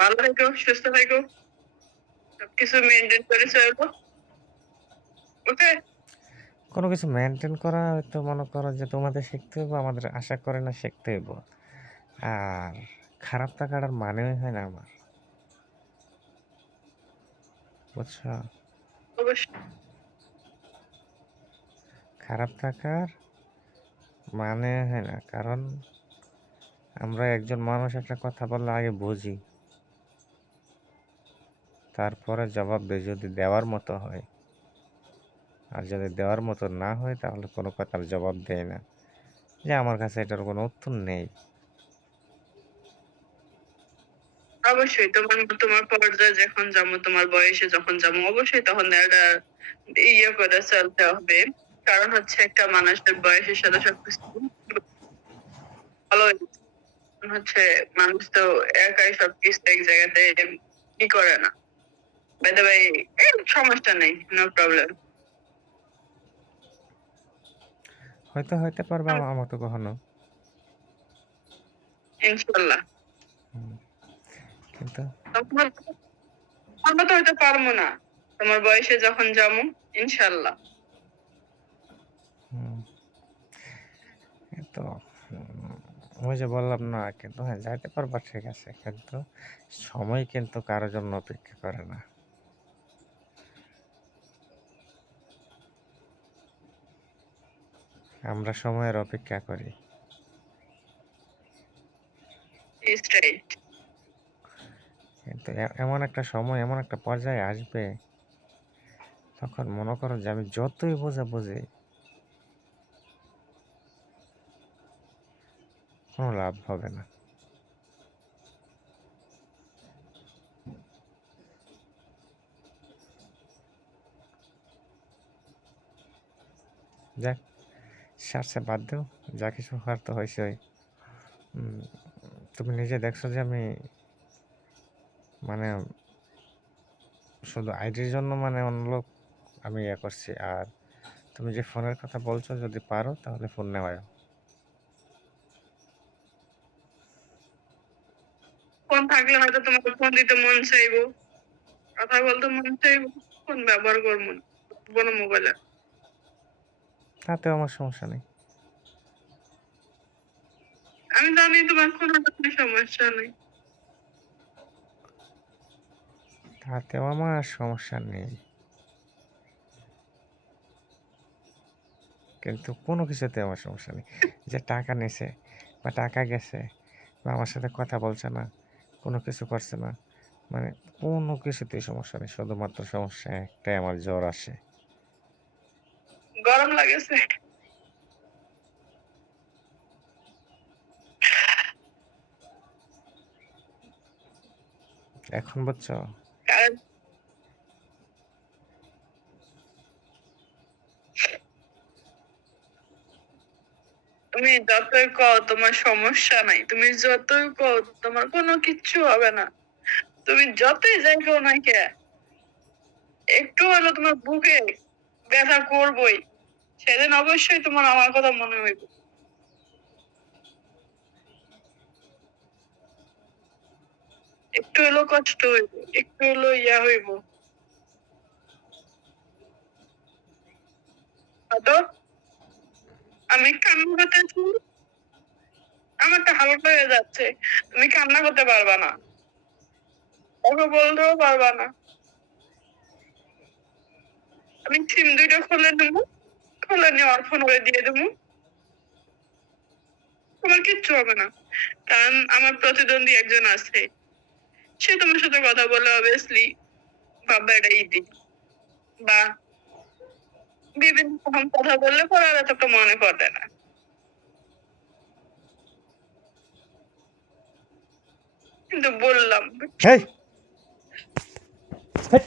ভালো থেকো, সুস্থ থেকো, সবকিছু মেনটেন করে চলবো। ওকে? কোনো কিছু মেনটেন করা হয়তো মনে করো যে তোমাদের শিখতে হইব, আমাদের আশা করে না শিখতে হইব। আর খারাপ থাকাটার মানেই হয় না আমার, বুঝছো? অবশ্যই। খারাপ থাকার মানে হয় না, কারণ আমরা একজন মানুষ একটা কথা বললে আগে বুঝি, তারপরে জবাব দিই যদি দেওয়ার মতো হয়। আর যদি দেওয়ার মতো না হয় তাহলে কোনো কথার জবাব দেয় না, যে আমার কাছে এটার কোনো উত্তর নেই। অবশ্যই তোমার পর্যায়ে যখন যাবো, তোমার বয়সে যখন যাবো, অবশ্যই তখন একটা ইয়ে করে চলতে হবে। কারণ হচ্ছে একটা মানুষের বয়সের সাথে সবকিছু ভালো হয়ে যাচ্ছে। হচ্ছে মানুষ তো একাই সবকিছু এক জায়গাতে কি করে না। বাই দ্য ওয়ে, সমস্যা নেই, নো প্রবলেম। হয়তো হইতে পারবে আমার মতো কখনো, ইনশাল্লাহ। হুম, কিন্তু তখন আমরা তো হয়তো পারবো না, তোমার বয়সে যখন যাবো, ইনশাল্লাহ। হুম, এই তো ওই যে বললাম না, কিন্তু হ্যাঁ যাইতে পারবা ঠিক আছে, কিন্তু সময় কিন্তু কারোর জন্য অপেক্ষা করে না। আমরা সময়ের অপেক্ষা করি। স্ট্রাইট। কিন্তু এমন একটা সময়, এমন একটা পর্যায়ে আসবে, তখন মনে করো যে আমি যতই বুঝি কোনো লাভ হবে না। যাক, সারছে বাদ দাও, যা কিছু হওয়ার তো হয়েছেই। তুমি নিজে দেখছো যে আমি মানে শুধু আইডির জন্য মানে অন্য লোক আমি ইয়ে করছি। আর তুমি যে ফোনের কথা বলছো, যদি পারো তাহলে ফোন নেওয়ায়। ফোন থাকলে হয়তো তোমাকে ফোন দিতে মন চাইবো, কথা বলতে মন চাইবো, ফোন ব্যবহার করবো না কোনো মোবাইলে। তাতেও আমার সমস্যা নেই, আমি জানি তোমার কোনো ধরনের সমস্যা নেই। তাতেও আমার সমস্যা নেই, কিন্তু কোনো কিছুতে আমার সমস্যা নেই। যে টাকা নিছে বা টাকা গেছে বা আমার সাথে কথা বলছে না, কোনো কিছু করছে না, মানে কোনো কিছুতেই সমস্যা নেই। শুধুমাত্র সমস্যা একটাই, আমার জ্বর আসে। গরম লাগেছে? এখন বুঝছো? কারণ তুমি যতই কও তোমার সমস্যা নাই, তুমি যতই কও তোমার কোনো কিচ্ছু হবে না, তুমি যতই যাই কও না কে, একটু হলো তোমার বুকে ব্যথা করবই। সেদিন অবশ্যই তোমার আমার কথা মনে হইব। একটু হলো কষ্ট হইব, একটু হলো ইয়া হইব। হয়তো আমি কান্না করতেছি, আমারটা হালকা হয়ে যাচ্ছে, তুমি কান্না করতে পারবা না, ওকে বলতেও পারবা না। আমি সিম দুইটা খুলে নেবো, খুলে নিয়ে ওর ফোন করে দিয়ে দেবো, তোমার কিচ্ছু হবে না। কারণ আমার প্রতিদ্বন্দ্বী একজন আছে, সে তোমার সাথে কথা বলে অবভিয়াসলি ভাববা এটা ইতি, বা বিভিন্ন রকম কথা বললে পরে আর এতটা মনে পড়ে না। কিন্তু বললাম, হেই, হেই।